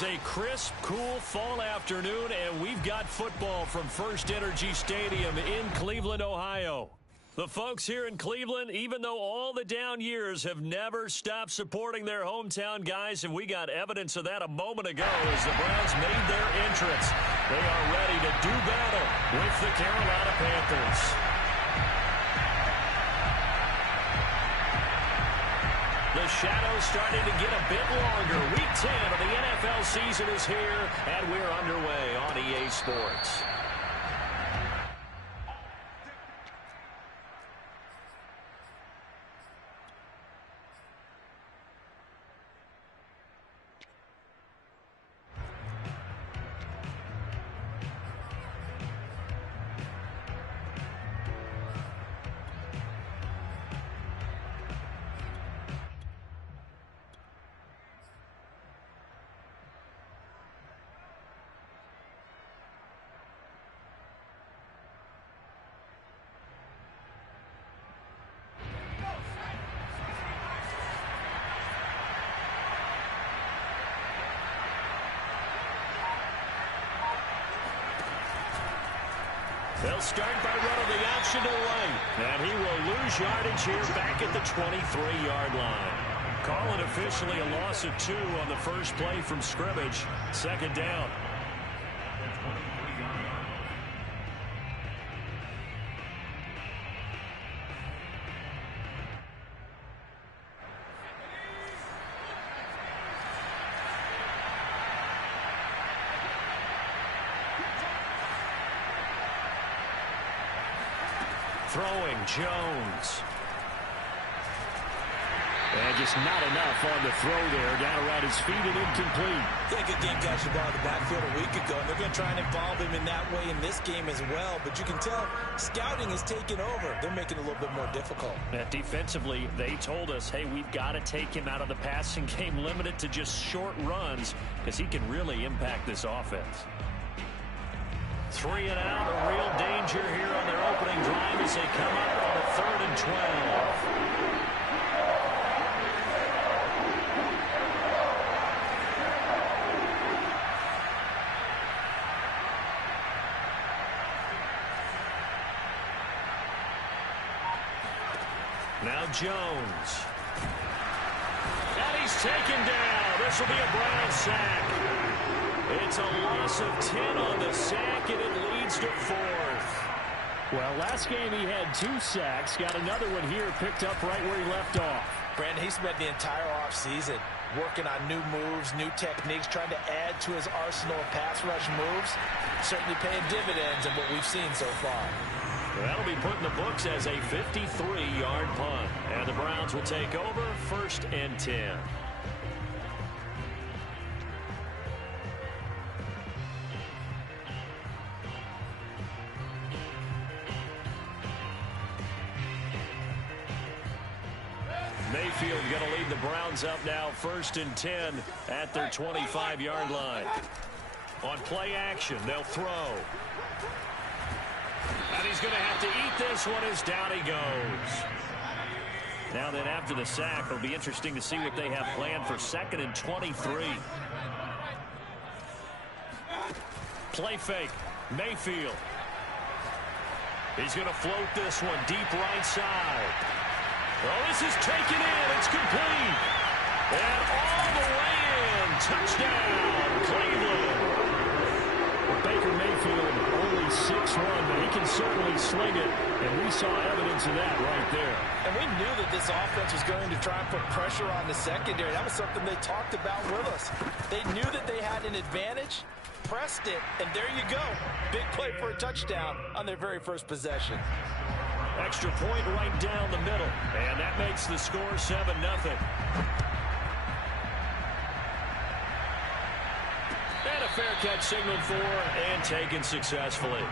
is a crisp, cool fall afternoon, and we've got football from First Energy Stadium in Cleveland, Ohio. The folks here in Cleveland, even though all the down years, have never stopped supporting their hometown guys, and we got evidence of that a moment ago as the Browns made their entrance. They are ready to do battle with the Carolina Panthers. The shadow's starting to get a bit longer. Week 10 of the NFL season is here, and we're underway on EA Sports. They'll start by running the option to right. And he will lose yardage here back at the 23-yard line. Call it officially a loss of 2 on the first play from scrimmage. Second down. Throwing, Jones. And just not enough on the throw there. Down around his feet and incomplete. Yeah, good game catch the ball in the backfield a week ago. And they're going to try and involve him in that way in this game as well. But you can tell scouting is taking over. They're making it a little bit more difficult. Defensively, they told us, hey, we've got to take him out of the passing game, limited to just short runs, because he can really impact this offense. 3 and out, a real danger here on their opening drive as they come up on a 3rd and 12. Now Jones. And he's taken down. This will be a Brown sack. It's a loss of 10 on the sack, and it leads to 4th. Well, last game he had 2 sacks. Got another one here picked up right where he left off. Brandon, he spent the entire offseason working on new moves, new techniques, trying to add to his arsenal of pass rush moves. Certainly paying dividends in what we've seen so far. That'll be put in the books as a 53-yard punt. And the Browns will take over 1st and 10. Mayfield going to lead the Browns up now 1st and 10 at their 25-yard line. On play action, they'll throw. And he's going to have to eat this one as down he goes. Now then, after the sack, it'll be interesting to see what they have planned for 2nd and 23. Play fake. Mayfield. He's going to float this one deep right side. Oh, this is taken in. It's complete. And all the way in. Touchdown, Cleveland. Baker Mayfield only 6'1", but he can certainly sling it, and we saw evidence of that right there. And we knew that this offense was going to try and put pressure on the secondary. That was something they talked about with us. They knew that they had an advantage, pressed it, and there you go. Big play for a touchdown on their very first possession. Extra point right down the middle, and that makes the score 7-0. And a fair catch signaled for and taken successfully.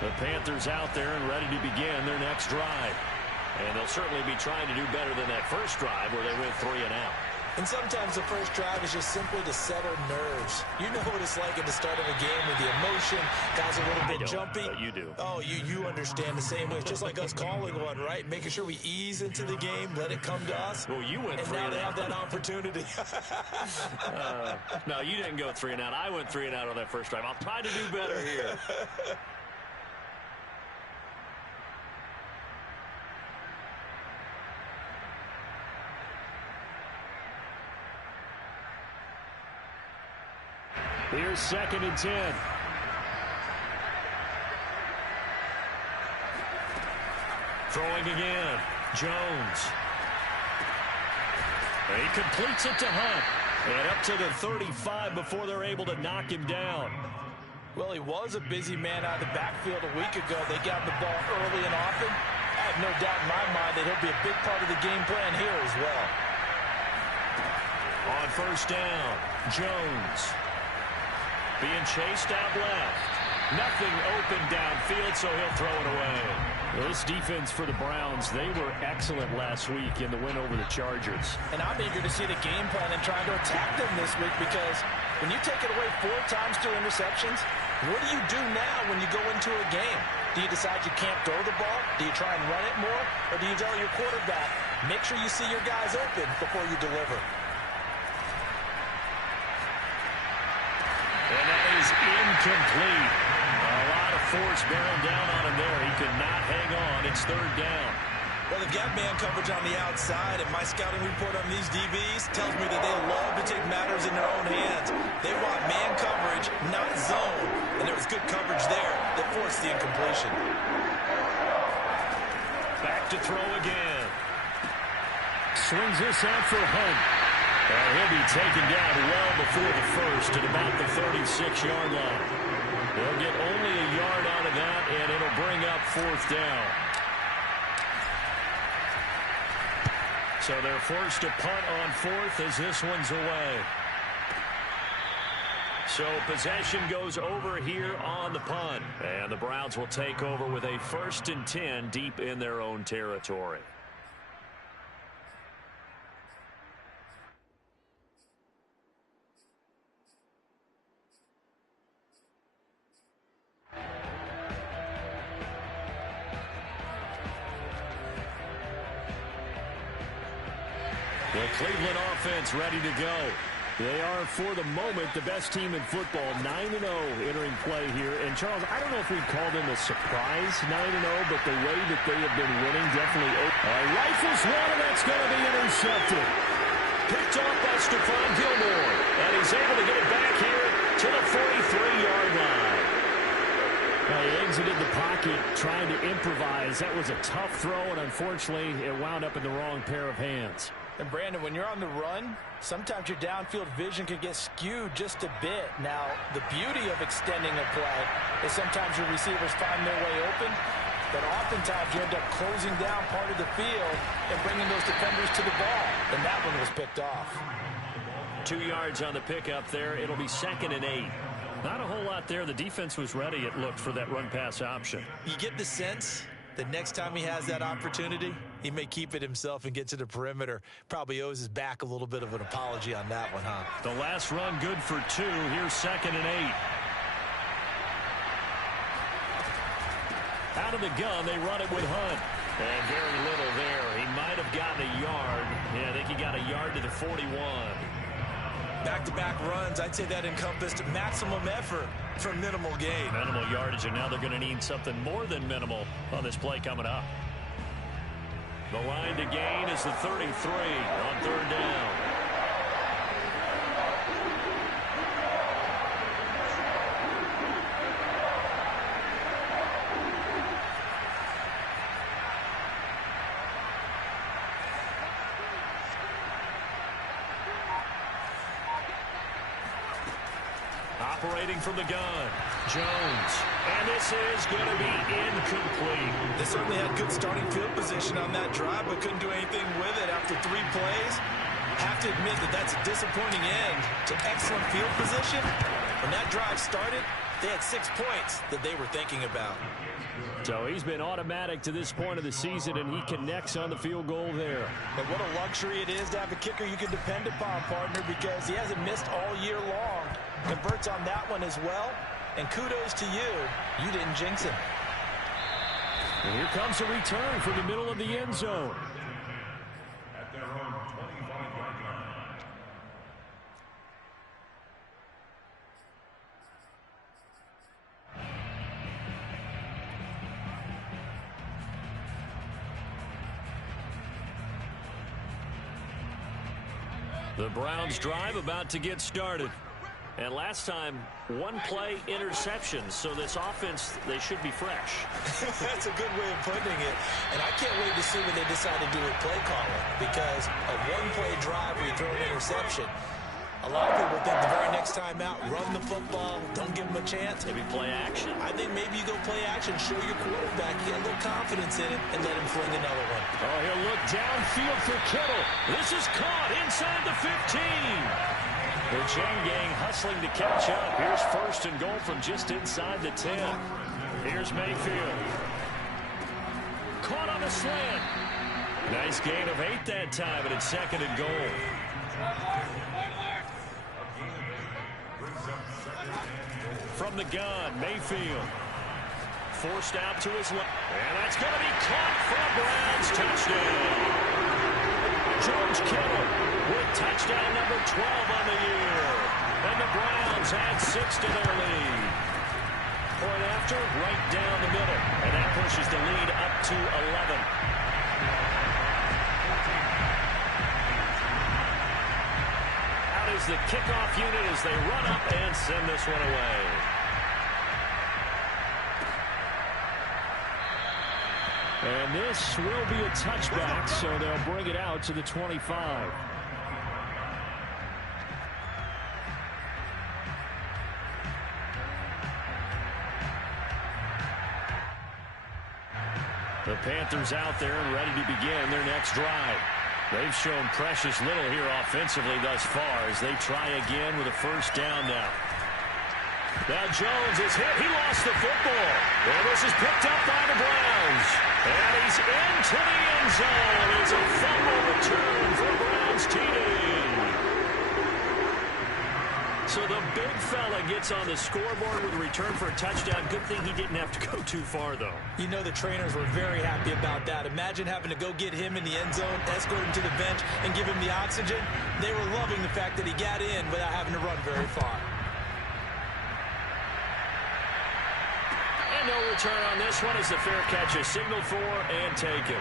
The Panthers out there and ready to begin their next drive. And they'll certainly be trying to do better than that first drive where they went 3 and out. And sometimes the first drive is just simply to settle nerves. You know what it's like at the start of a game with the emotion. Guys are a little bit jumpy. You do. Oh, you understand the same way. It's just like us calling one, right? Making sure we ease into the game, let it come to us. Well, you went and 3 now and they out. have that opportunity. No, you didn't go 3 and out. I went 3 and out on that first drive. I'll try to do better here. Here's 2nd and 10. Throwing again. Jones. He completes it to Hunt. And up to the 35 before they're able to knock him down. Well, he was a busy man out of the backfield a week ago. They got the ball early and often. I have no doubt in my mind that he'll be a big part of the game plan here as well. On 1st down, Jones. Being chased out left. Nothing open downfield, so he'll throw it away. This defense for the Browns, they were excellent last week in the win over the Chargers. And I'm eager to see the game plan and trying to attack them this week because when you take it away 4 times through interceptions, what do you do now when you go into a game? Do you decide you can't throw the ball? Do you try and run it more? Or do you tell your quarterback, make sure you see your guys open before you deliver? And that is incomplete. A lot of force bearing down on him there. He could not hang on. It's 3rd down. Well, they've got man coverage on the outside, and my scouting report on these DBs tells me that they love to take matters in their own hands. They want man coverage, not zone. And there was good coverage there that forced the incompletion. Back to throw again. Swings this out for Hunt. And he'll be taken down well before the first at about the 36-yard line. They'll get only a yard out of that, and it'll bring up 4th down. So they're forced to punt on 4th as this one's away. So possession goes over here on the punt. And the Browns will take over with a 1st and 10 deep in their own territory. The Cleveland offense ready to go. They are, for the moment, the best team in football, 9-0 entering play here. And, Charles, I don't know if we'd call them a surprise 9-0, but the way that they have been winning definitely. Rifles one, and that's going to be intercepted. Picked off by Stephon Gilmore. And he's able to get it back here to the 43-yard line. He exited the pocket trying to improvise. That was a tough throw, and unfortunately, it wound up in the wrong pair of hands. And, Brandon, when you're on the run, sometimes your downfield vision can get skewed just a bit. Now, the beauty of extending a play is sometimes your receivers find their way open, but oftentimes you end up closing down part of the field and bringing those defenders to the ball. And that one was picked off. 2 yards on the pickup there. It'll be 2nd and 8. Not a whole lot there. The defense was ready, it looked, for that run-pass option. You get the sense that next time he has that opportunity, he may keep it himself and get to the perimeter. Probably owes his back a little bit of an apology on that one, huh? The last run good for 2. Here's 2nd and 8. Out of the gun, they run it with Hunt. And very little there. He might have gotten a yard. Yeah, I think he got a yard to the 41. Back-to-back runs, I'd say that encompassed maximum effort for minimal gain. Minimal yardage, and now they're going to need something more than minimal on this play coming up. The line to gain is the 33 on 3rd down. Operating from the gun, Jones. And this is going to be incomplete. They certainly had good starting field position on that drive, but couldn't do anything with it after 3 plays. Have to admit that that's a disappointing end to excellent field position. When that drive started, They had 6 points that they were thinking about. So he's been automatic to this point of the season, and he connects on the field goal there. And what a luxury it is to have a kicker you can depend upon, partner, because he hasn't missed all year long. Converts on that one as well. And kudos to you. You didn't jinx him. And here comes a return from the middle of the end zone. At their own 25-yard line. The Browns drive about to get started. And last time, one play interception. So this offense, they should be fresh. That's a good way of putting it. And I can't wait to see what they decide to do with play calling. Because a one-play drive where you throw an interception, a lot of people think the very next time out, run the football, don't give them a chance. Maybe play action. I think maybe you go play action, show your quarterback, get a little confidence in it, and let him fling another one. Oh, he'll look downfield for Kittle. This is caught inside the 15. The chain gang hustling to catch up. Here's first and goal from just inside the 10. Here's Mayfield. Caught on a slant. Nice gain of 8 that time, and it's second and goal. From the gun, Mayfield. Forced out to his left. And that's going to be caught for a Browns touchdown. George Kittle with touchdown number 12 on the year. And the Browns add 6 to their lead. Point after, right down the middle. And that pushes the lead up to 11. Out is the kickoff unit as they run up and send this one away. And this will be a touchback, so they'll bring it out to the 25. The Panthers out there and ready to begin their next drive. They've shown precious little here offensively thus far as they try again with a first down now. Now Jones is hit. He lost the football. And this is picked up by the Browns. And he's into the end zone. It's a fumble return for Browns TD. So the big fella gets on the scoreboard with a return for a touchdown. Good thing he didn't have to go too far, though. You know the trainers were very happy about that. Imagine having to go get him in the end zone, escort him to the bench, and give him the oxygen. They were loving the fact that he got in without having to run very far. No return on this one as the fair catch is signaled for and taken.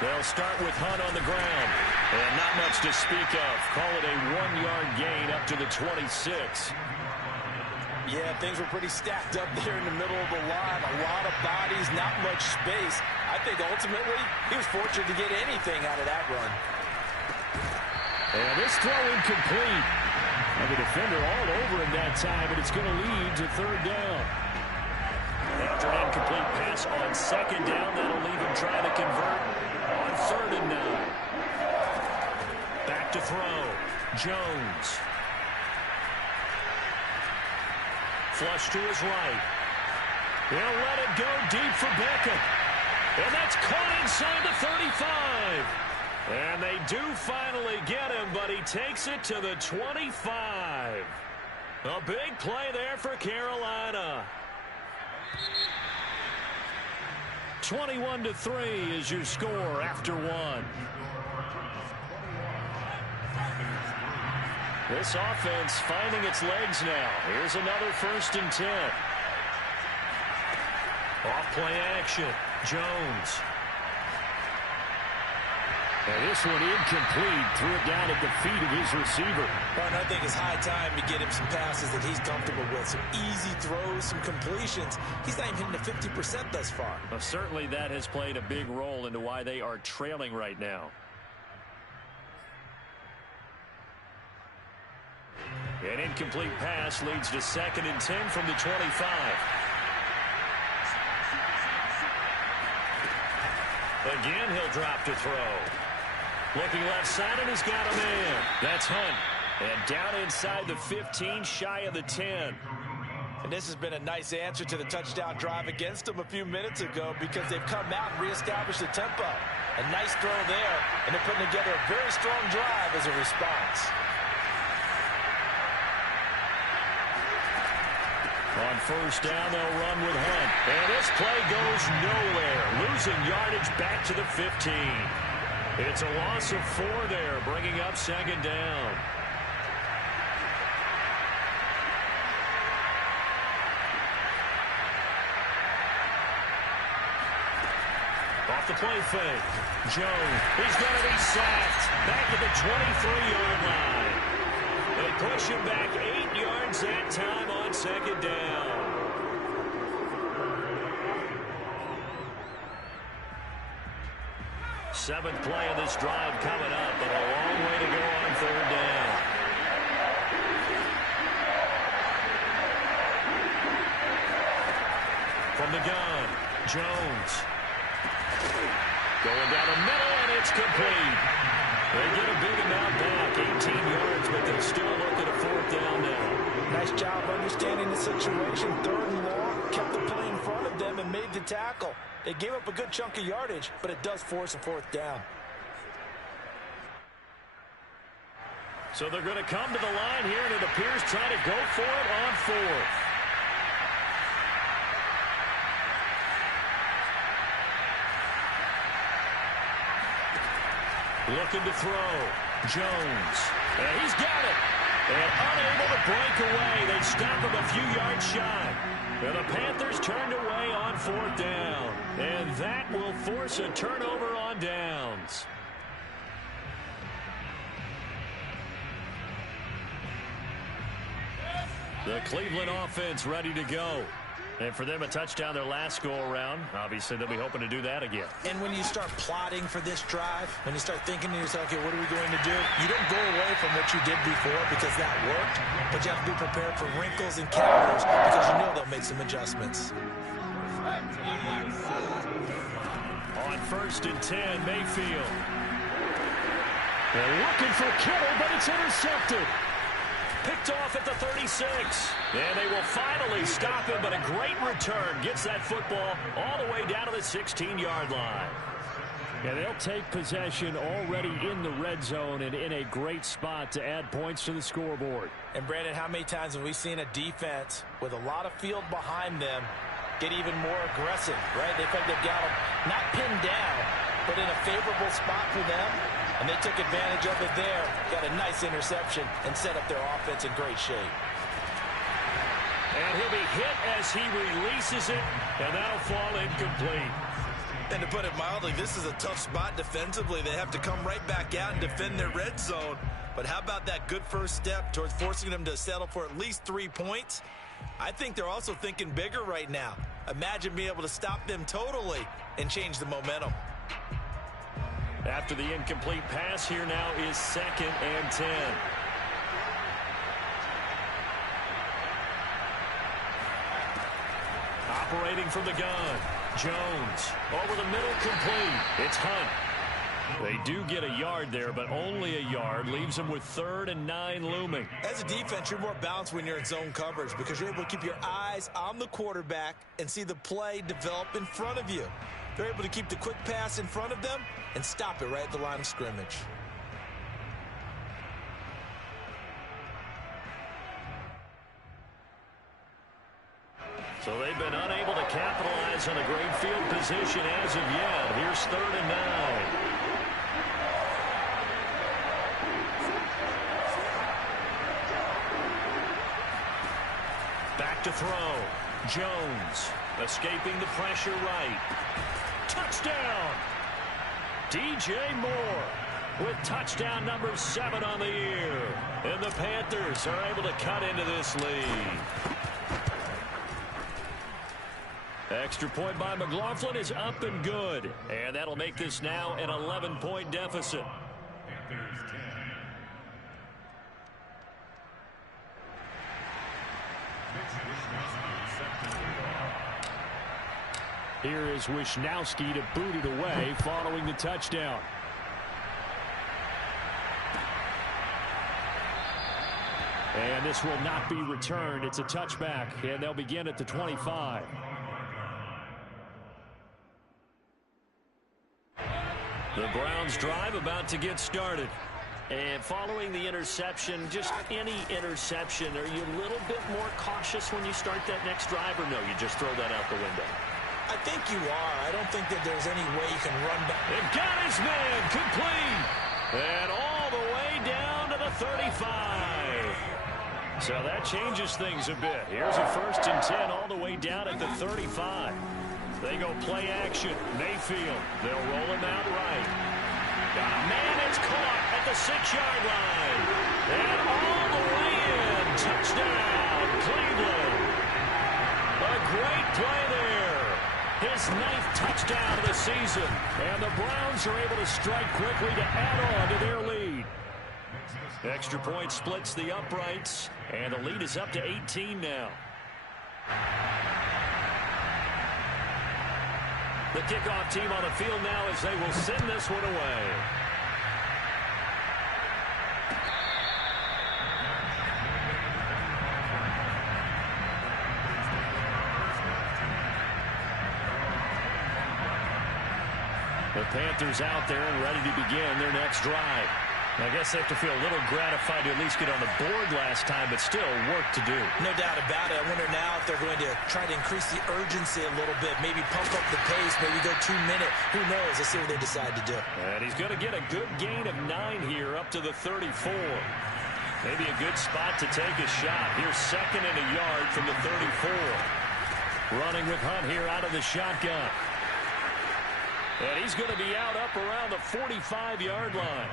They'll start with Hunt on the ground. And not much to speak of. Call it a 1-yard gain up to the 26. Yeah, things were pretty stacked up there in the middle of the line. A lot of bodies, not much space. I think ultimately he was fortunate to get anything out of that run. And this throw incomplete. And the defender all over him that time, but it's going to lead to third down. After an incomplete pass on second down, that'll leave him trying to convert on 3rd and 9. Back to throw. Jones. Flush to his right. He'll let it go deep for Beckham. And that's caught inside the 35. And they do finally get him, but he takes it to the 25. A big play there for Carolina. 21-3 is your score after one. This offense finding its legs now. Here's another 1st and 10. Off play action. Jones. And this one incomplete. Threw it down at the feet of his receiver. Well, I think it's high time to get him some passes that he's comfortable with. Some easy throws, some completions. He's not even hitting the 50% thus far. Well, certainly that has played a big role into why they are trailing right now. An incomplete pass leads to 2nd and 10 from the 25. Again, he'll drop to throw. Looking left side, and he's got a man. That's Hunt. And down inside the 15, shy of the 10. And this has been a nice answer to the touchdown drive against them a few minutes ago because they've come out and reestablished the tempo. A nice throw there, and they're putting together a very strong drive as a response. On first down, they'll run with Hunt. And this play goes nowhere. Losing yardage back to the 15. It's a loss of 4 there, bringing up second down. Off the play fake. Jones, he's going to be sacked. Back at the 23-yard line. They push him back 8 yards that time on second down. Seventh play of this drive coming up, but a long way to go on third down. From the gun, Jones. Going down the middle, and it's complete. They get a big amount back, 18 yards, but they still look at a fourth down now. Nice job understanding the situation. Third and long, kept the play in front of them and made the tackle. They gave up a good chunk of yardage, but it does force a fourth down. So they're going to come to the line here, and it appears trying to go for it on fourth. Looking to throw. Jones. And he's got it. And unable to break away. They stop him a few yards shy. And the Panthers turned away on fourth down. And that will force a turnover on downs. The Cleveland offense ready to go. And for them, a touchdown their last go-around. Obviously, they'll be hoping to do that again. And when you start plotting for this drive, when you start thinking to yourself, okay, what are we going to do? You don't go away from what you did before because that worked, but you have to be prepared for wrinkles and counters because you know they'll make some adjustments. On first and 10, Mayfield. They're looking for Kittle, but it's intercepted. Picked off at the 36. And they will finally stop him, but a great return gets that football all the way down to the 16-yard line. And they'll take possession already in the red zone and in a great spot to add points to the scoreboard. And, Brandon, how many times have we seen a defense with a lot of field behind them get even more aggressive, right? They feel like they've got them not pinned down, but in a favorable spot for them. And they took advantage of it there, got a nice interception, and set up their offense in great shape. And he'll be hit as he releases it, and that'll fall incomplete. And to put it mildly, this is a tough spot defensively. They have to come right back out and defend their red zone. But how about that good first step towards forcing them to settle for at least 3 points? I think they're also thinking bigger right now. Imagine being able to stop them totally and change the momentum. After the incomplete pass, here now is second and 10. Operating from the gun. Jones. Over the middle, complete. It's Hunt. They do get a yard there, but only a yard. Leaves them with 3rd and 9 looming. As a defense, you're more balanced when you're in zone coverage because you're able to keep your eyes on the quarterback and see the play develop in front of you. They're able to keep the quick pass in front of them and stop it right at the line of scrimmage. So they've been unable to capitalize on a great field position as of yet. Here's 3rd and 9. Back to throw. Jones escaping the pressure right. Touchdown! DJ Moore with touchdown number 7 on the year. And the Panthers are able to cut into this lead. Extra point by McLaughlin is up and good. And that'll make this now an 11-point deficit. Panthers 10. Here is Wisnowski to boot it away following the touchdown. And this will not be returned. It's a touchback, and they'll begin at the 25. The Browns drive about to get started. And following the interception, just any interception, are you a little bit more cautious when you start that next drive, or no, you just throw that out the window? I think you are. I don't think that there's any way you can run back. It got his man complete. And all the way down to the 35. So that changes things a bit. Here's a 1st and 10 all the way down at the 35. They go play action. Mayfield. They'll roll him out right. Got a man that's caught at the 6-yard line. And all the way in. Touchdown, Cleveland. A great play there. His 9th touchdown of the season. And the Browns are able to strike quickly to add on to their lead. Extra point splits the uprights. And the lead is up to 18 now. The kickoff team on the field now as they will send this one away. The Panthers out there and ready to begin their next drive. I guess they have to feel a little gratified to at least get on the board last time, but still work to do. No doubt about it. I wonder now if they're going to try to increase the urgency a little bit, maybe pump up the pace, maybe go 2-minute. Who knows? Let's see what they decide to do. And he's going to get a good gain of 9 here up to the 34. Maybe a good spot to take a shot. Here's 2nd and a yard from the 34. Running with Hunt here out of the shotgun. And he's going to be out up around the 45-yard line.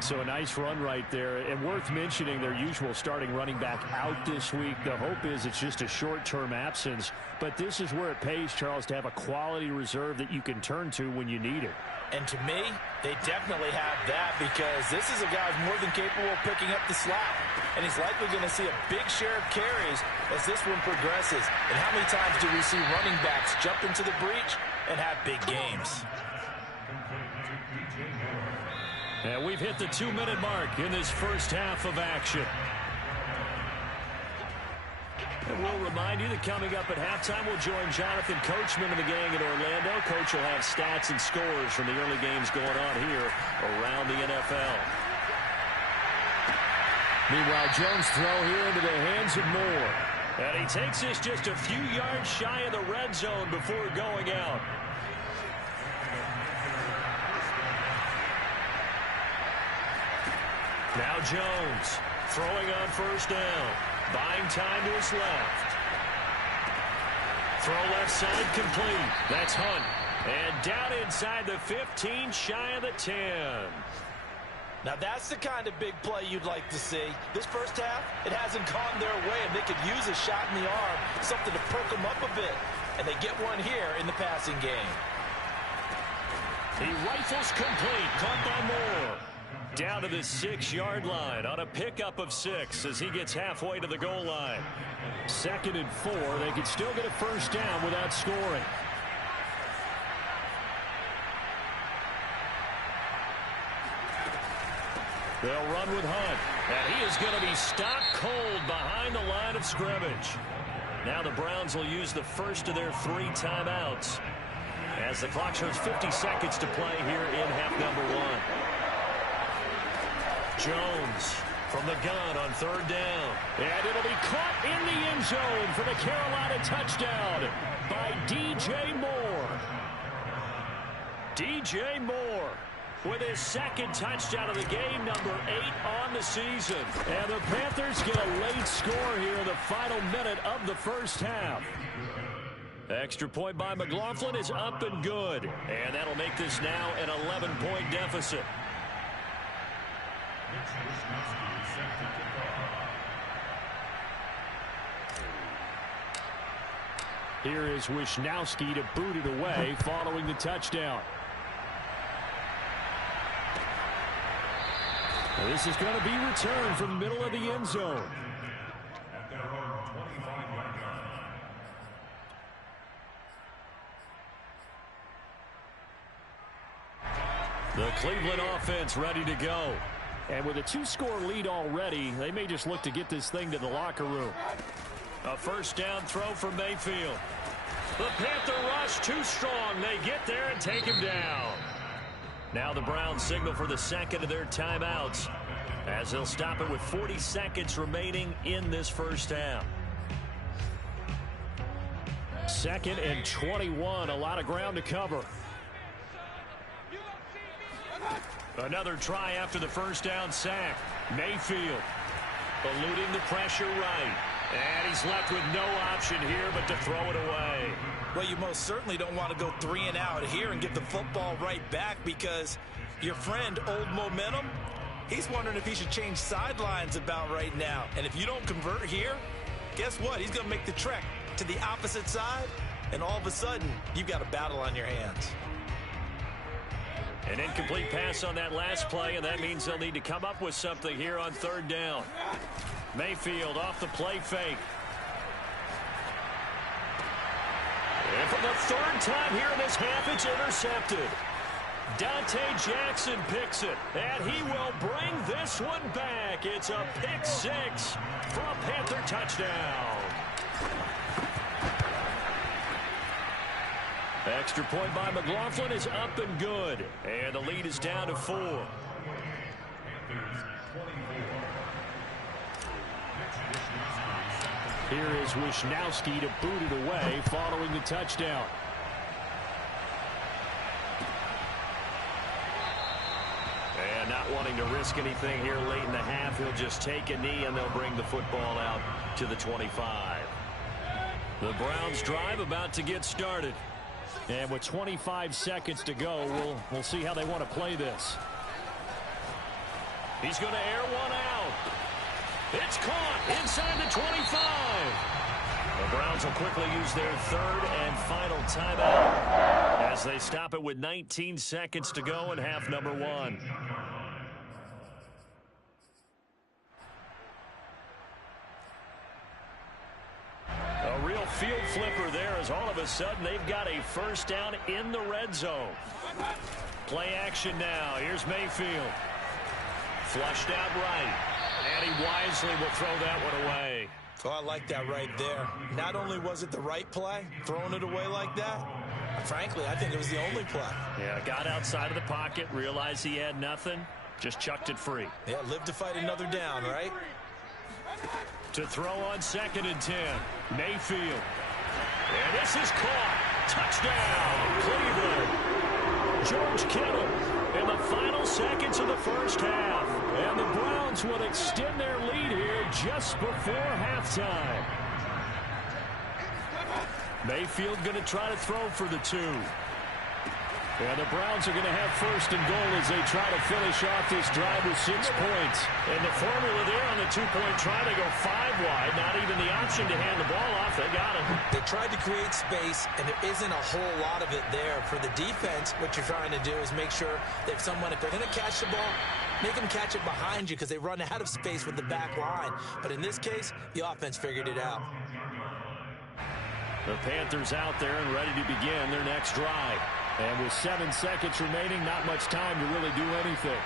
So a nice run right there, and worth mentioning their usual starting running back out this week. The hope is it's just a short-term absence, but this is where it pays, Charles, to have a quality reserve that you can turn to when you need it. And to me, they definitely have that, because this is a guy who's more than capable of picking up the slack. And he's likely going to see a big share of carries as this one progresses. And how many times do we see running backs jump into the breach and have big games? And we've hit the 2-minute mark in this first half of action. And we'll remind you that coming up at halftime, we'll join Jonathan Coachman and the gang in Orlando. Coach will have stats and scores from the early games going on here around the NFL. Meanwhile, Jones' throw here into the hands of Moore. And he takes this just a few yards shy of the red zone before going out. Now Jones throwing on 1st down. Buying time to his left. Throw left side complete. That's Hunt. And down inside the 15, shy of the 10. Now that's the kind of big play you'd like to see. This first half, it hasn't gone their way, and they could use a shot in the arm, something to perk them up a bit. And they get one here in the passing game. He rifles complete. Caught by Moore. Down to the 6-yard line on a pickup of 6 as he gets halfway to the goal line. 2nd and 4. They could still get a 1st down without scoring. They'll run with Hunt. And he is going to be stopped cold behind the line of scrimmage. Now the Browns will use the first of their 3 timeouts as the clock shows 50 seconds to play here in half number 1. Jones from the gun on 3rd down. And it'll be caught in the end zone for the Carolina touchdown by DJ Moore. DJ Moore with his 2nd touchdown of the game, number 8 on the season. And the Panthers get a late score here in the final minute of the first half. Extra point by McLaughlin is up and good. And that'll make this now an 11-point deficit. Here is Wisnowski to boot it away following the touchdown. Well, this is going to be returned from the middle of the end zone. The Cleveland offense ready to go. And with a 2-score lead already, they may just look to get this thing to the locker room. A first down throw for Mayfield. The Panther rush too strong. They get there and take him down. Now the Browns signal for the second of their timeouts as they'll stop it with 40 seconds remaining in this first half. 2nd and 21. A lot of ground to cover. Another try after the first down sack. Mayfield eluding the pressure right. And he's left with no option here but to throw it away. Well, you most certainly don't want to go 3 and out here and give the football right back because your friend, Old Momentum, he's wondering if he should change sidelines about right now. And if you don't convert here, guess what? He's going to make the trek to the opposite side, and all of a sudden, you've got a battle on your hands. An incomplete pass on that last play, and that means they'll need to come up with something here on 3rd down. Mayfield off the play fake. And for the 3rd time here in this half, it's intercepted. Dante Jackson picks it, and he will bring this one back. It's a pick 6 for a Panther touchdown. Extra point by McLaughlin is up and good. And the lead is down to 4. Here is Wisnowski to boot it away following the touchdown. And not wanting to risk anything here late in the half, he'll just take a knee and they'll bring the football out to the 25. The Browns drive about to get started. And with 25 seconds to go, we'll see how they want to play this. He's going to air one out. It's caught inside the 25. The Browns will quickly use their 3rd and final timeout as they stop it with 19 seconds to go in half number 1. A real field flipper there as all of a sudden they've got a first down in the red zone. Play action now. Here's Mayfield. Flushed out right. And he wisely will throw that one away. Oh, I like that right there. Not only was it the right play, throwing it away like that, frankly, I think it was the only play. Yeah, got outside of the pocket, realized he had nothing, just chucked it free. Yeah, live to fight another down, right? To throw on 2nd and 10, Mayfield. And this is caught. Touchdown, Cleveland. George Kittle in the final seconds of the first half. And the Browns will extend their lead here just before halftime. Mayfield going to try to throw for the 2. And the Browns are going to have 1st and goal as they try to finish off this drive with 6 points. And the formula there on the 2-point try, they go 5 wide. Not even the option to hand the ball off. They got it. They tried to create space, and there isn't a whole lot of it there. For the defense, what you're trying to do is make sure that someone, if they're going to catch the ball, make them catch it behind you because they run out of space with the back line. But in this case, the offense figured it out. The Panthers out there and ready to begin their next drive. And with 7 seconds remaining, not much time to really do anything.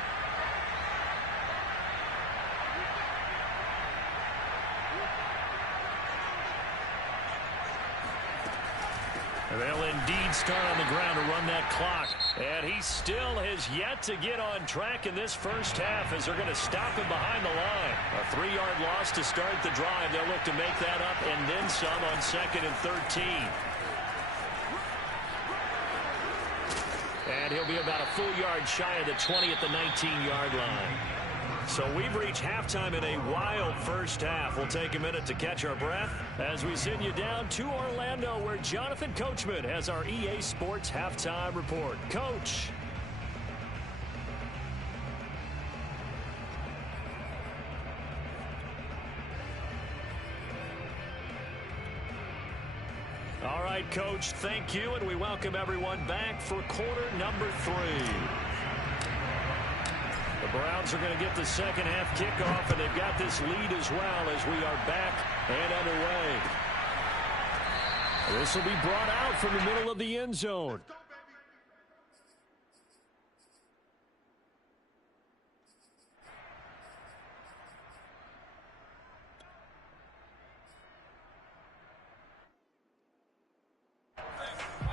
They'll indeed start on the ground to run that clock. And he still has yet to get on track in this first half as they're going to stop him behind the line. A 3-yard loss to start the drive. They'll look to make that up and then some on 2nd and 13. And he'll be about a full yard shy of the 20 at the 19-yard line. So we've reached halftime in a wild first half. We'll take a minute to catch our breath as we send you down to Orlando, where Jonathan Coachman has our EA Sports Halftime Report. Coach. All right, Coach, thank you, and we welcome everyone back for quarter number 3. The Browns are going to get the second half kickoff, and they've got this lead as well as we are back and underway. This will be brought out from the middle of the end zone.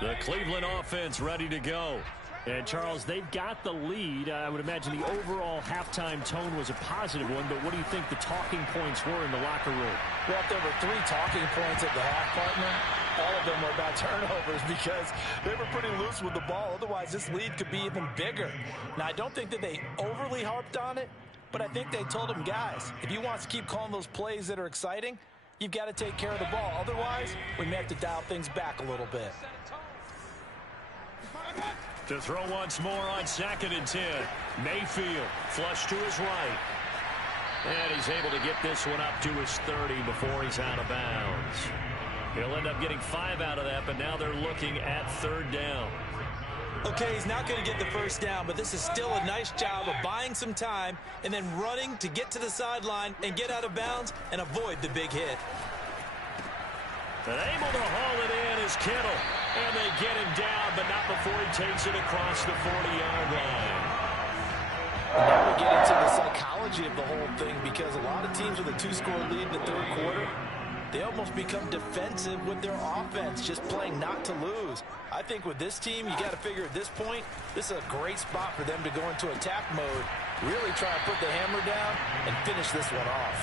The Cleveland offense ready to go. And, Charles, they've got the lead. I would imagine the overall halftime tone was a positive one, but what do you think the talking points were in the locker room? Well, if there were 3 talking points at the half, partner, all of them were about turnovers because they were pretty loose with the ball. Otherwise, this lead could be even bigger. Now, I don't think that they overly harped on it, but I think they told them, guys, if you want to keep calling those plays that are exciting, you've got to take care of the ball. Otherwise, we may have to dial things back a little bit. To throw once more on 2nd and 10. Mayfield flush to his right. And he's able to get this one up to his 30 before he's out of bounds. He'll end up getting 5 out of that, but now they're looking at 3rd down. Okay, he's not going to get the first down, but this is still a nice job of buying some time and then running to get to the sideline and get out of bounds and avoid the big hit. And able to haul it in is Kittle. And they get him down, but not before he takes it across the 40-yard line. Now we get into the psychology of the whole thing because a lot of teams with a 2-score lead in the 3rd quarter, they almost become defensive with their offense, just playing not to lose. I think with this team, you got to figure at this point, this is a great spot for them to go into attack mode, really try to put the hammer down and finish this one off.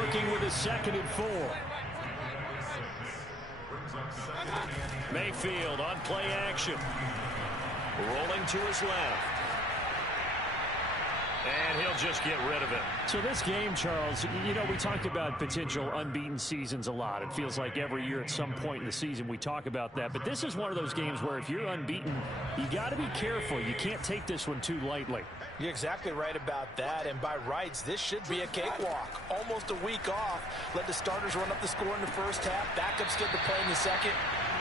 Working with a 2nd and 4. Mayfield on play action. Rolling to his left. And he'll just get rid of it. So this game, Charles, you know, we talked about potential unbeaten seasons a lot. It feels like every year at some point in the season we talk about that. But this is one of those games where if you're unbeaten, you got to be careful. You can't take this one too lightly. You're exactly right about that. And by rights, this should be a cakewalk. Almost a week off. Let the starters run up the score in the first half. Backups get the play in the second.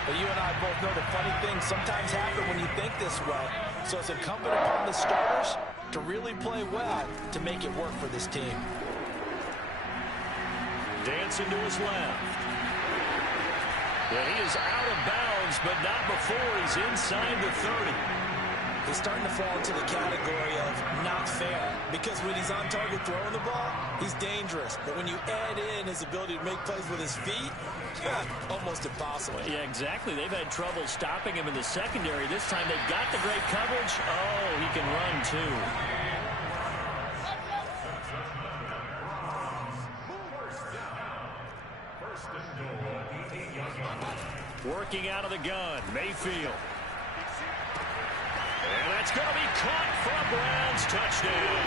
But you and I both know the funny things sometimes happen when you think this way. So it's incumbent upon the starters to really play well to make it work for this team. Dancing to his left. Well, he is out of bounds, but not before he's inside the 30. He's starting to fall into the category of not fair because when he's on target throwing the ball, he's dangerous. But when you add in his ability to make plays with his feet, almost impossible. Yeah, exactly. They've had trouble stopping him in the secondary. This time they've got the great coverage. Oh, he can run too. Working out of the gun, Mayfield. And that's going to be caught for a Browns touchdown.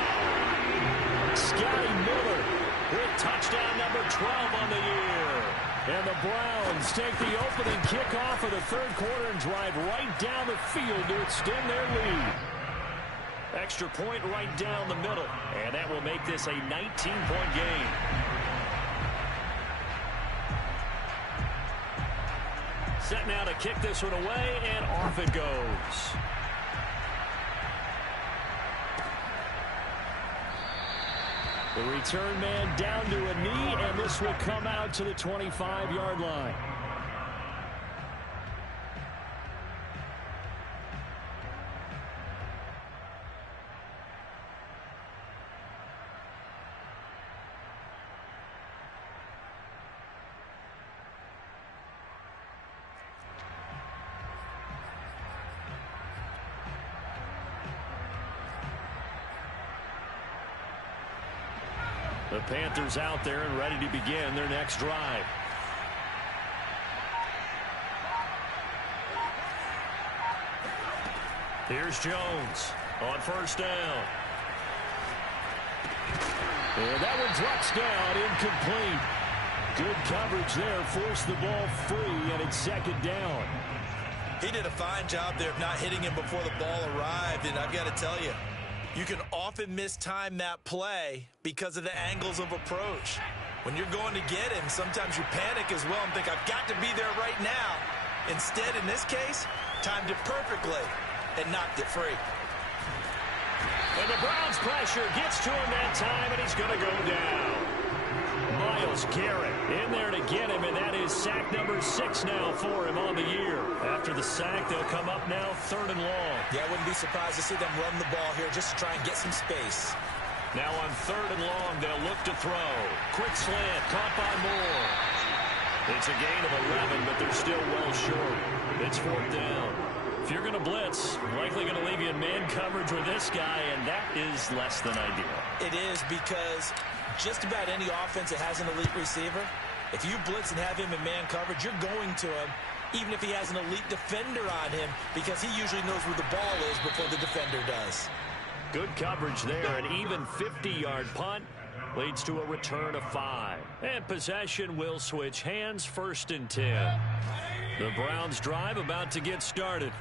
Scotty Miller with touchdown number 12 on the year. And the Browns take the opening kickoff of the 3rd quarter and drive right down the field to extend their lead. Extra point right down the middle. And that will make this a 19-point game. Set now to kick this one away, and off it goes. The return man down to a knee, and this will come out to the 25-yard line. The Panthers out there and ready to begin their next drive. Here's Jones on 1st down. And that one drops down, incomplete. Good coverage there, forced the ball free, and it's 2nd down. He did a fine job there of not hitting him before the ball arrived, and I've got to tell you, you can often mistime that play because of the angles of approach. When you're going to get him, sometimes you panic as well and think, I've got to be there right now. Instead, in this case, timed it perfectly and knocked it free. And the Browns pressure gets to him that time, and he's going to go down. Myles Garrett in there to get him, and that is sack number 6 now for him on the year. After the sack, they'll come up now 3rd and long. Yeah, I wouldn't be surprised to see them run the ball here just to try and get some space. Now on 3rd and long, they'll look to throw. Quick slant, caught by Moore. It's a gain of 11, but they're still well short. It's 4th down. If you're going to blitz, likely going to leave you in man coverage with this guy, and that is less than ideal. It is, because just about any offense that has an elite receiver, if you blitz and have him in man coverage, you're going to him, even if he has an elite defender on him, because he usually knows where the ball is before the defender does. Good coverage there. An even 50-yard punt leads to a return of 5. And possession will switch hands, 1st and 10. The Browns drive about to get started.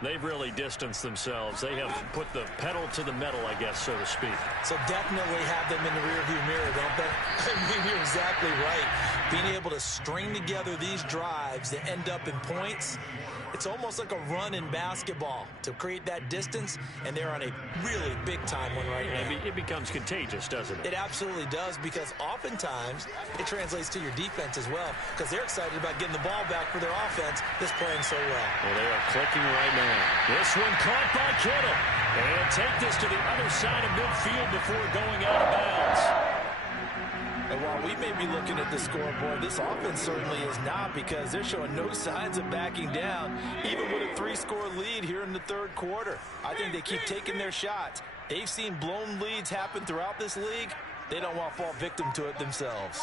They've really distanced themselves. They have put the pedal to the metal, I guess, so to speak. So definitely have them in the rearview mirror, don't they? I mean, you're exactly right. Being able to string together these drives that end up in points, it's almost like a run in basketball to create that distance, and they're on a really big-time one right now. It becomes contagious, doesn't it? It absolutely does, because oftentimes it translates to your defense as well, because they're excited about getting the ball back for their offense that's playing so well. Well, they are clicking right now. This one caught by Kittle. And take this to the other side of midfield before going out of bounds. And while we may be looking at the scoreboard, this offense certainly is not, because they're showing no signs of backing down, even with a 3-score lead here in the 3rd quarter. I think they keep taking their shots. They've seen blown leads happen throughout this league. They don't want to fall victim to it themselves.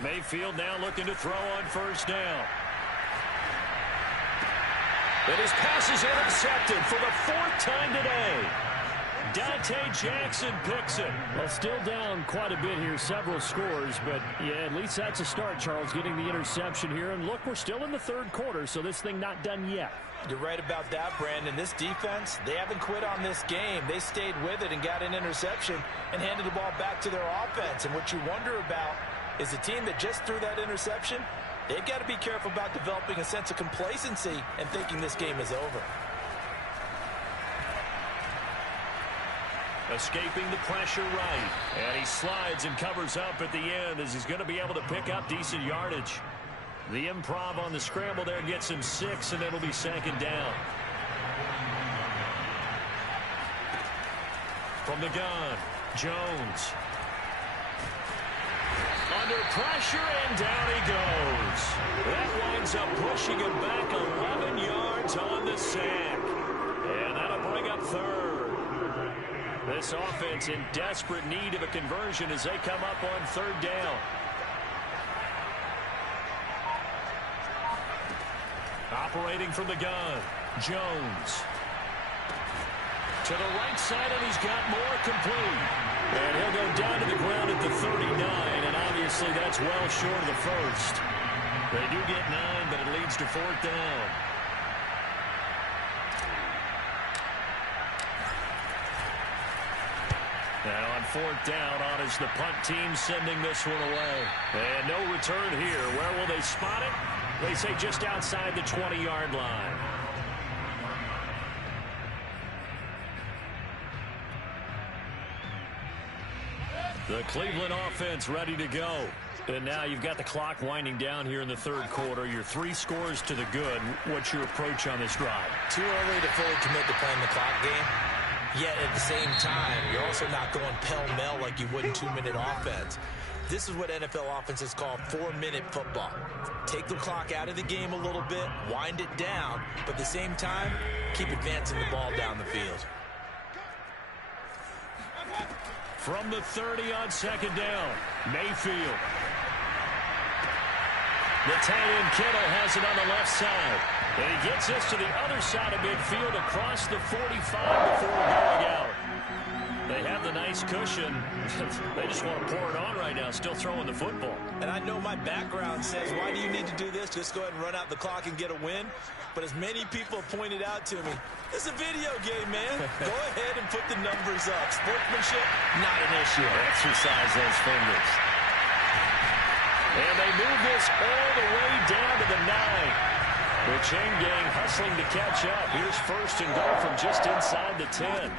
Mayfield now looking to throw on 1st down. But his pass is intercepted for the 4th time today. Dante Jackson picks it. Well, still down quite a bit here, several scores, but yeah, at least that's a start, Charles, getting the interception here. And look, we're still in the 3rd quarter, so this thing not done yet. You're right about that, Brandon. This defense, they haven't quit on this game. They stayed with it and got an interception and handed the ball back to their offense. And what you wonder about is the team that just threw that interception, they've got to be careful about developing a sense of complacency and thinking this game is over. Escaping the pressure right. And he slides and covers up at the end as he's going to be able to pick up decent yardage. The improv on the scramble there gets him 6, and it'll be 2nd down. From the gun, Jones. Under pressure, and down he goes. That winds up pushing him back 11 yards on the sack. And that'll bring up 3rd. This offense in desperate need of a conversion as they come up on 3rd down. Operating from the gun, Jones. To the right side, and he's got more complete. And he'll go down to the ground at the 39, and obviously that's well short of the 1st. They do get 9, but it leads to 4th down. Now on 4th down, on is the punt team sending this one away. And no return here. Where will they spot it? They say just outside the 20-yard line. The Cleveland offense ready to go. And now you've got the clock winding down here in the 3rd quarter. You're 3 scores to the good. What's your approach on this drive? Too early to fully commit to playing the clock game. Yet at the same time, you're also not going pell-mell like you would in 2-minute offense. This is what NFL offenses call 4-minute football. Take the clock out of the game a little bit, wind it down, but at the same time, keep advancing the ball down the field. From the 30 on 2nd down, Mayfield. The tight end Kittle has it on the left side. And he gets this to the other side of midfield across the 45 before going out. They have the nice cushion. They just want to pour it on right now, still throwing the football. And I know my background says, why do you need to do this? Just go ahead and run out the clock and get a win. But as many people have pointed out to me, it's a video game, man. Go ahead and put the numbers up. Sportsmanship, not an issue. Exercise those fingers. And they move this all the way down to the 9. The chain gang hustling to catch up. Here's 1st and goal from just inside the 10.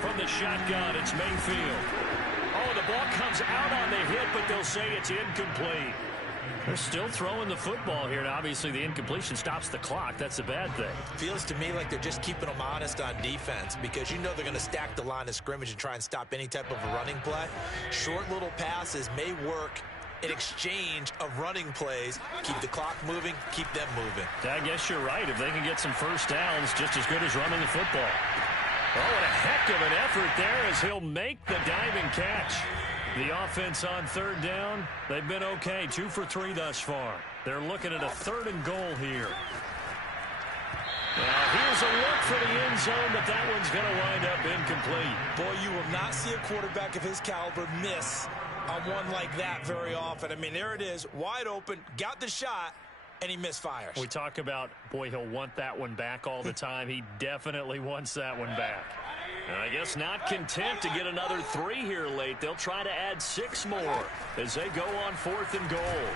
From the shotgun, it's Mayfield. Oh, the ball comes out on the hit, but they'll say it's incomplete. They're still throwing the football here, and obviously the incompletion stops the clock. That's a bad thing. Feels to me like they're just keeping them honest on defense, because you know they're going to stack the line of scrimmage and try and stop any type of a running play. Short little passes may work an exchange of running plays. Keep the clock moving, keep them moving. I guess you're right. If they can get some first downs, just as good as running the football. Oh, and a heck of an effort there as he'll make the diving catch. The offense on third down, they've been okay. 2 for 3 thus far. They're looking at a 3rd and goal here. Now, here's a look for the end zone, but that one's going to wind up incomplete. Boy, you will not see a quarterback of his caliber miss on one like that very often. I mean, there it is, wide open, got the shot, and he misfires. We talk about, boy, he'll want that one back all the time. He definitely wants that one back. And I guess not content to get another 3 here late. They'll try to add 6 more as they go on 4th and goal.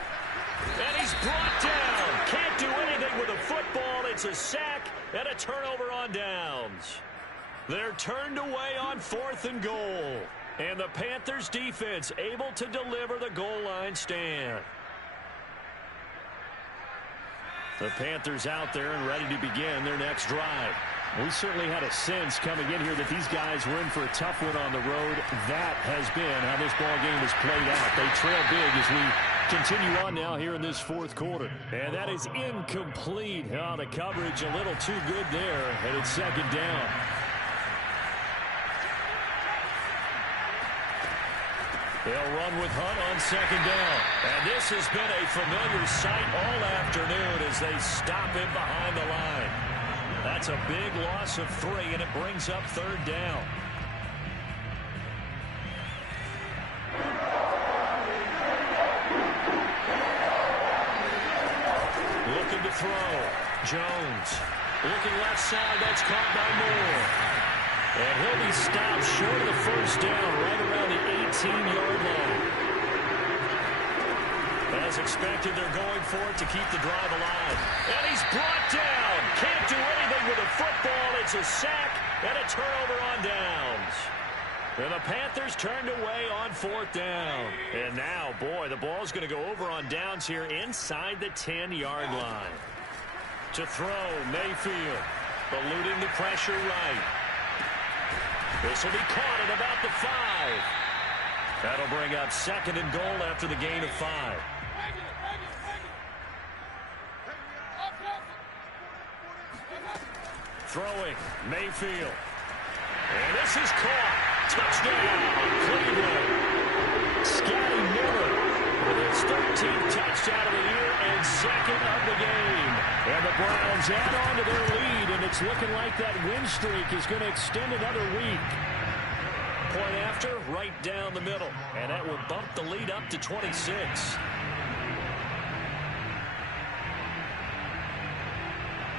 And he's brought down. Can't do anything with a football. It's a sack and a turnover on downs. They're turned away on 4th and goal. And the Panthers defense able to deliver the goal line stand. The Panthers out there and ready to begin their next drive. We certainly had a sense coming in here that these guys were in for a tough one on the road. That has been how this ball game has played out. They trail big as we continue on now here in this 4th quarter. And that is incomplete. Oh, the coverage a little too good there, and it's 2nd down. They'll run with Hunt on 2nd down. And this has been a familiar sight all afternoon as they stop him behind the line. That's a big loss of 3, and it brings up 3rd down. Looking to throw. Jones. Looking left side. That's caught by Moore. And he'll be stopped short of the 1st down right around the 18-yard line. As expected, they're going for it to keep the drive alive. And he's brought down. Can't do anything with a football. It's a sack and a turnover on downs. And the Panthers turned away on 4th down. And now, boy, the ball's going to go over on downs here inside the 10-yard line. To throw, Mayfield. Eluding the pressure right. This will be caught at about the 5. That'll bring up 2nd and goal after the gain of 5. Throwing, Mayfield. And this is caught. Touchdown, Cleveland. Scotty Miller with his 13th touchdown of the year and 2nd of the game. And the Browns add on to their lead, and it's looking like that win streak is going to extend another week. Point after, right down the middle. And that will bump the lead up to 26.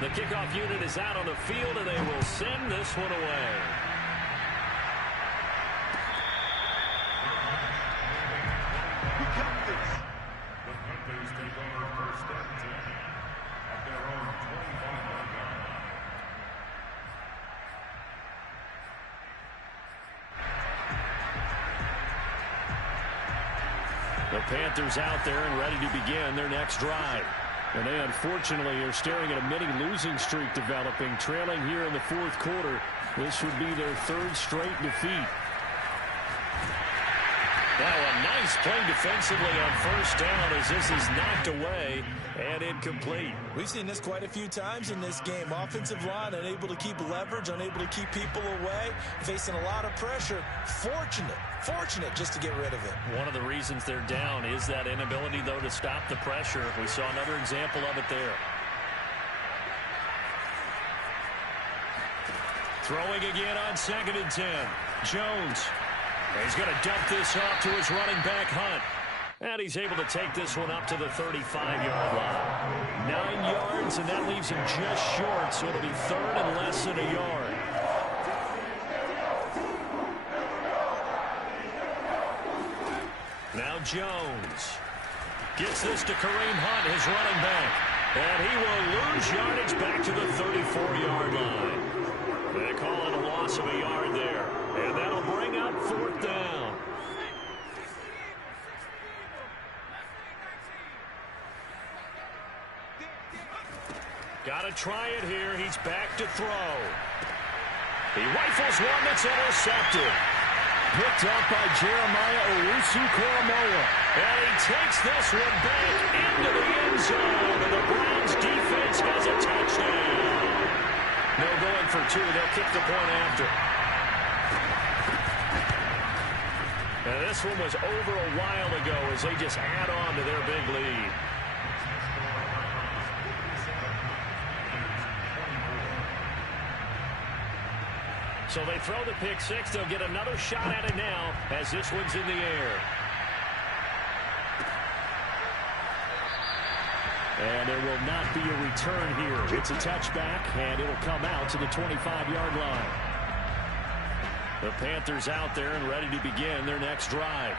The kickoff unit is out on the field, and they will send this one away. The Panthers take over 1st and 10 at their own 25-yard line. The Panthers out there and ready to begin their next drive. And they unfortunately are staring at a mini losing streak developing, trailing here in the 4th quarter. This would be their 3rd straight defeat. Now a nice play defensively on 1st down as this is knocked away and incomplete. We've seen this quite a few times in this game. Offensive line unable to keep leverage, unable to keep people away, facing a lot of pressure. Fortunate just to get rid of it. One of the reasons they're down is that inability, though, to stop the pressure. We saw another example of it there. Throwing again on 2nd and 10. Jones. He's going to dump this off to his running back, Hunt. And he's able to take this one up to the 35-yard line. 9 yards, and that leaves him just short, so it'll be 3rd and less than a yard. Now Jones gets this to Kareem Hunt, his running back. And he will lose yardage back to the 34-yard line. They call it a loss of a yard there. And that'll bring up 4th down. Got to try it here. He's back to throw. He rifles one that's intercepted. picked up by Jeremiah Owusu-Koramoah. And he takes this one back into the end zone, and the Browns defense has a touchdown. No going for two. They'll kick the point after. And this one was over a while ago as they just add on to their big lead. So they throw the pick six. They'll get another shot at it now as this one's in the air. And there will not be a return here. It's a touchback, and it'll come out to the 25-yard line. The Panthers out there and ready to begin their next drive.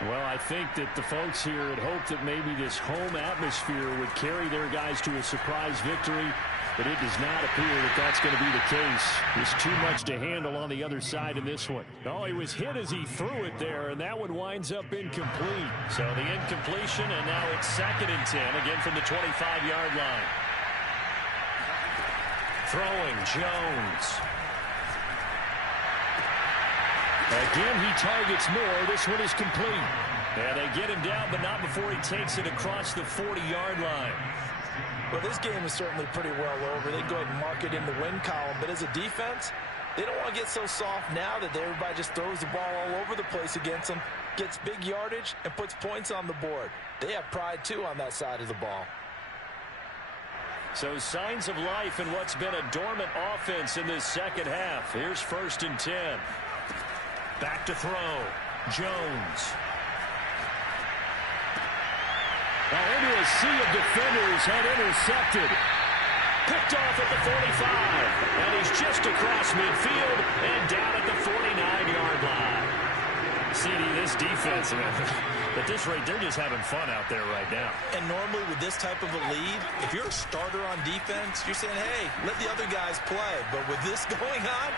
Well, I think that the folks here had hoped that maybe this home atmosphere would carry their guys to a surprise victory, but it does not appear that that's going to be the case. There's too much to handle on the other side in this one. Oh, he was hit as he threw it there, and that one winds up incomplete. So the incompletion, and now it's 2nd and 10, again from the 25-yard line. Throwing, Jones. Again, he targets more. This one is complete. Yeah, they get him down, but not before he takes it across the 40-yard line. Well, this game is certainly pretty well over. They can go ahead and mark it in the win column. But as a defense, they don't want to get so soft now that everybody just throws the ball all over the place against them, gets big yardage, and puts points on the board. They have pride, too, on that side of the ball. So signs of life in what's been a dormant offense in this second half. Here's 1st and 10. Back to throw. Jones. Now into a sea of defenders and intercepted. Picked off at the 45. And he's just across midfield and down at the 49-yard line. CD, this defense, at this rate, they're just having fun out there right now. And normally with this type of a lead, if you're a starter on defense, you're saying, hey, let the other guys play. But with this going on,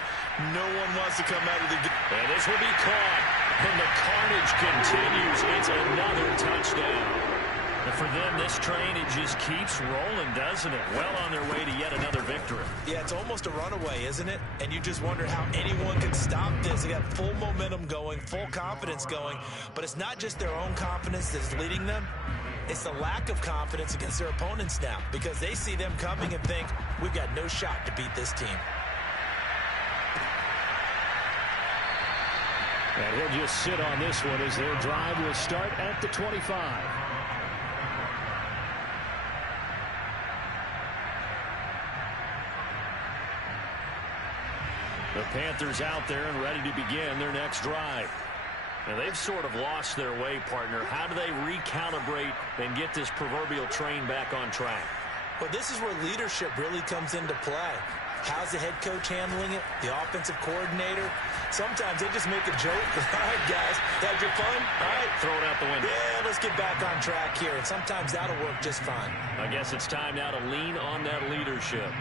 no one wants to come out of the game. And this will be caught. And the carnage continues. It's another touchdown. And for them, this train, it just keeps rolling, doesn't it? Well on their way to yet another victory. Yeah, it's almost a runaway, isn't it? And you just wonder how anyone can stop this. They got full momentum going, full confidence going. But it's not just their own confidence that's leading them. It's the lack of confidence against their opponents now, because they see them coming and think, we've got no shot to beat this team. And he'll just sit on this one as their drive will start at the 25. The Panthers out there and ready to begin their next drive. Now, they've sort of lost their way, partner. How do they recalibrate and get this proverbial train back on track? Well, this is where leadership really comes into play. How's the head coach handling it? The offensive coordinator? Sometimes they just make a joke. All right, guys, had your fun? All right. Throw it out the window. Yeah, let's get back on track here. And sometimes that'll work just fine. I guess it's time now to lean on that leadership.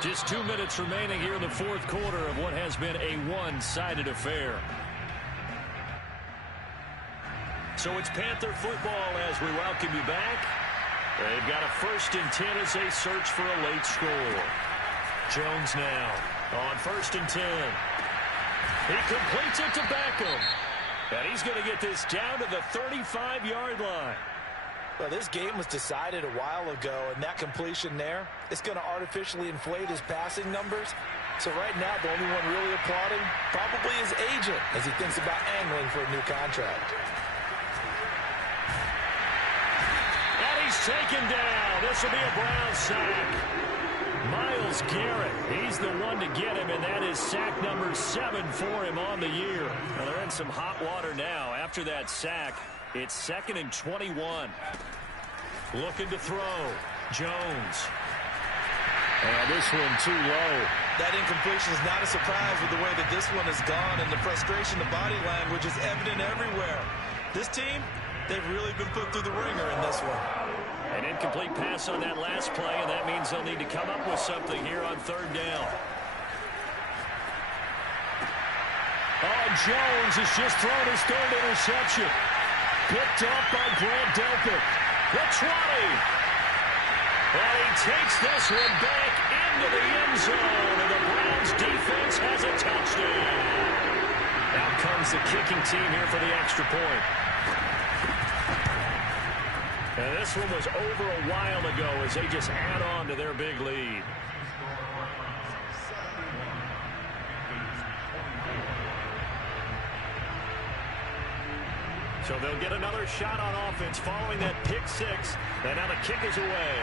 Just 2 minutes remaining here in the fourth quarter of what has been a one-sided affair. So it's Panther football as we welcome you back. They've got a 1st and 10 as they search for a late score. Jones now on 1st and 10. He completes it to Beckham. And he's going to get this down to the 35-yard line. Well, this game was decided a while ago, and that completion there, it's going to artificially inflate his passing numbers. So right now, the only one really applauding probably his agent as he thinks about angling for a new contract. And he's taken down. This will be a Brown sack. Myles Garrett, he's the one to get him, and that is sack number 7 for him on the year. Well, they're in some hot water now. After that sack, it's 2nd and 21. Looking to throw. Jones. And this one too low. That incompletion is not a surprise with the way that this one has gone, and the frustration, the body language is evident everywhere. This team, they've really been put through the ringer in this one. An incomplete pass on that last play, and that means they'll need to come up with something here on 3rd down. Oh, Jones has just thrown his 3rd interception. Picked up by Grant Delpit. The 20. And he takes this one back into the end zone, and the Browns defense has a touchdown. Out comes the kicking team here for the extra point. And this one was over a while ago as they just add on to their big lead. So they'll get another shot on offense following that pick six. And now the kick is away.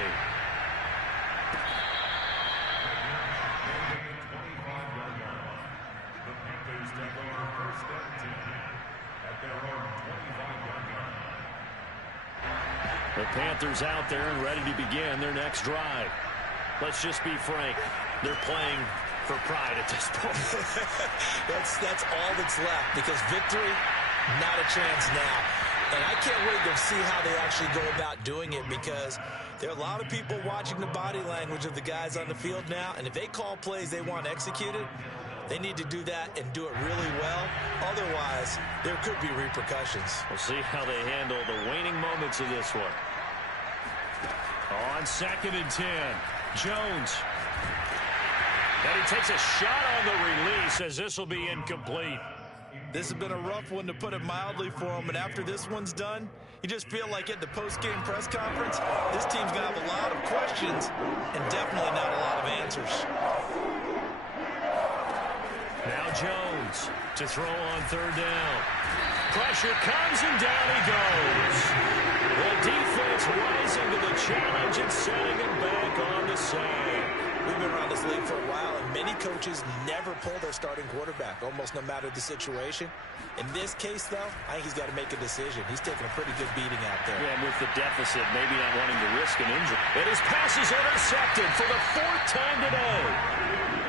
The Panthers out there and ready to begin their next drive. Let's just be frank. They're playing for pride at this point. That's all that's left, because victory, not a chance now. And I can't wait to see how they actually go about doing it, because there are a lot of people watching the body language of the guys on the field now, and if they call plays they want executed, they need to do that and do it really well. Otherwise, there could be repercussions. We'll see how they handle the waning moments of this one. On 2nd and 10, Jones. And he takes a shot on the release as this will be incomplete. This has been a rough one, to put it mildly, for him. And after this one's done, you just feel like at the post-game press conference, this team's going to have a lot of questions and definitely not a lot of answers. Now Jones to throw on 3rd down. Pressure comes and down he goes. The defense rising to the challenge and setting him back on the sand. We've been around this league for a while, and many coaches never pull their starting quarterback, almost no matter the situation. In this case, though, I think he's got to make a decision. He's taking a pretty good beating out there. Yeah, and with the deficit, maybe not wanting to risk an injury. And his pass is intercepted for the 4th time today.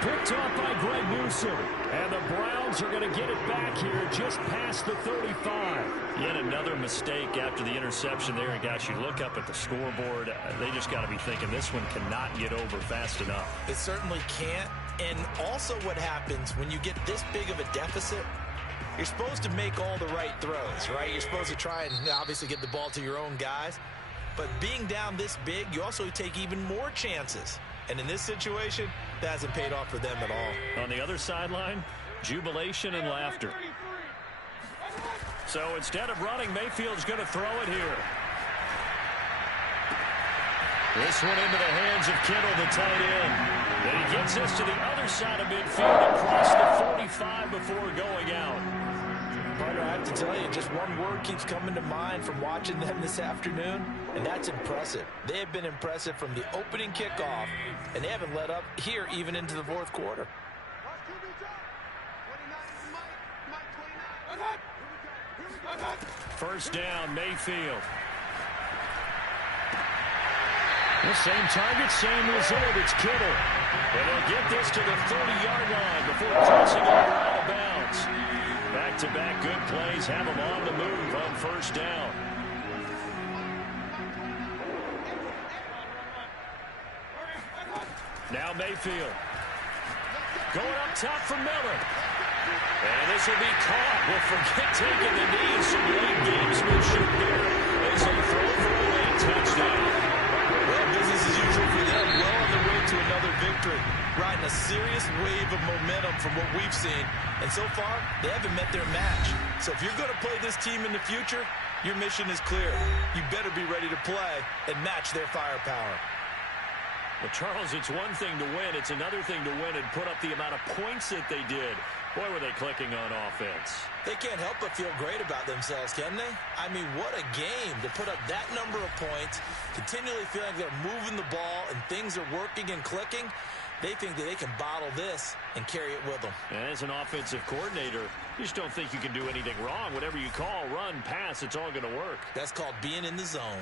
Picked off by Greg Newsome. And the Browns are going to get it back here just past the 35. Yet another mistake after the interception there. And, guys, you look up at the scoreboard, they just got to be thinking this one cannot get over fast enough. It certainly can't. And also what happens when you get this big of a deficit, you're supposed to make all the right throws, right? You're supposed to try and obviously get the ball to your own guys. But being down this big, you also take even more chances. And in this situation, that hasn't paid off for them at all. On the other sideline, jubilation and laughter. So instead of running, Mayfield's going to throw it here. This one into the hands of Kittle, the tight end. And he gets this to the other side of midfield across the 45 before going out. Partner, I have to tell you, just one word keeps coming to mind from watching them this afternoon, and that's impressive. They have been impressive from the opening kickoff, and they haven't let up here even into the 4th quarter. First down, Mayfield. The same target, same result. It's Kittle. And they'll get this to the 30-yard line before crossing over out of bounds. Back-to-back good plays have them on the move on 1st down. Now Mayfield. Going up top for Miller. And this will be caught. We'll forget taking the knee. Some late gamesmanship here as they throw for a late touchdown. Well, business as usual for them. Well on the way to another victory. Riding a serious wave of momentum from what we've seen. And so far, they haven't met their match. So if you're going to play this team in the future, your mission is clear. You better be ready to play and match their firepower. Well, Charles, it's one thing to win. It's another thing to win and put up the amount of points that they did. Boy, were they clicking on offense. They can't help but feel great about themselves, can they? I mean, what a game to put up that number of points, continually feel like they're moving the ball and things are working and clicking. They think that they can bottle this and carry it with them. And as an offensive coordinator, you just don't think you can do anything wrong. Whatever you call, run, pass, it's all going to work. That's called being in the zone.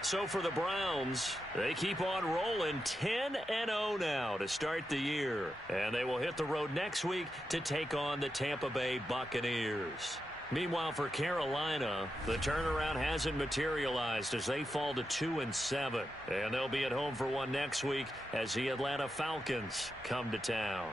So for the Browns, they keep on rolling 10-0 now to start the year. And they will hit the road next week to take on the Tampa Bay Buccaneers. Meanwhile, for Carolina, the turnaround hasn't materialized as they fall to 2-7. And they'll be at home for one next week as the Atlanta Falcons come to town.